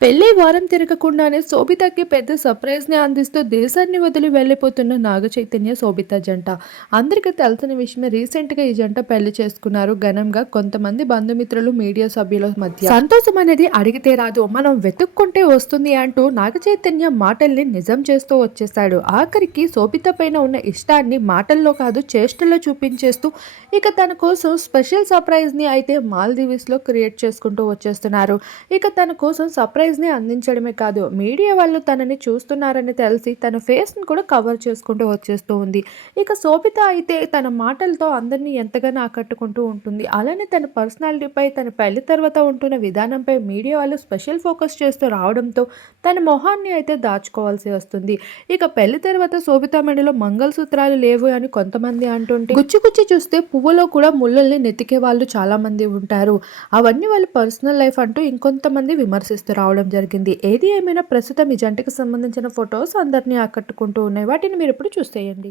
పెళ్లి వారం తిరగకుండానే శోభితకి పెద్ద సర్ప్రైజ్‌ని అందిస్తూ దేశాన్ని వదిలి వెళ్ళిపోతున్న నాగ చైతన్య, శోభిత జంట. అందరికీ తెలిసిన విషయమే రీసెంట్‌గా ఈ జంట పెళ్లి చేసుకున్నారు ఘనంగా కొంతమంది బంధుమిత్రులు, మీడియా సభ్యుల మధ్య. సంతోషం అనేది అడిగితే రాదు, మనం వెతుక్కుంటే వస్తుంది అంటూ నాగ చైతన్య మాటల్ని నిజం చేస్తూ వచ్చేశాడు. ఆఖరికి శోభిత పైన ఉన్న ఇష్టాన్ని మాటల్లో కాదు చేష్టల్లో చూపించేస్తూ ఇక తన కోసం స్పెషల్ సర్ప్రైజ్‌ని అయితే మాల్దీవ్స్‌లో క్రియేట్ చేసుకుంటూ వచ్చేస్తున్నారు. ఇక తన కోసం సర్ప్రైజ్‌ని అందించడమే కాదు, మీడియా వాళ్ళు తనని చూస్తున్నారని తెలిసి తన ఫేస్‌ని కూడా కవర్ చేసుకుంటూ వచ్చేస్తూ ఉంది. ఇక శోభిత అయితే తన మాటలతో అందరిని ఎంతగానో ఆకట్టుకుంటూ ఉంటుంది. అలానే తన పర్సనాలిటీపై, తన పెళ్లి తర్వాత ఉంటున్న విధానంపై మీడియా వాళ్ళు స్పెషల్ ఫోకస్ చేస్తూ రావడంతో తన మొహాన్ని అయితే దాచుకోవాల్సి వస్తుంది. ఇక పెళ్లి తర్వాత శోభిత మెడలో మంగళసూత్రాలు లేవు అని కొంతమంది అంటుంటే, గుచ్చి గుచ్చి చూస్తే పువ్వులో కూడా ముళ్ళల్ని నెతికే వాళ్ళు చాలా మంది ఉంటారు. అవన్నీ వాళ్ళ పర్సనల్ లైఫ్ అంటూ ఇంకొంతమంది విమర్శిస్తూ రావడం జరిగింది. ఏది ఏమైనా ప్రస్తుతం ఈ జంటకు సంబంధించిన ఫొటోస్ అందరినీ ఆకట్టుకుంటూ ఉన్నాయి. వాటిని మీరు ఇప్పుడు చూసేయండి.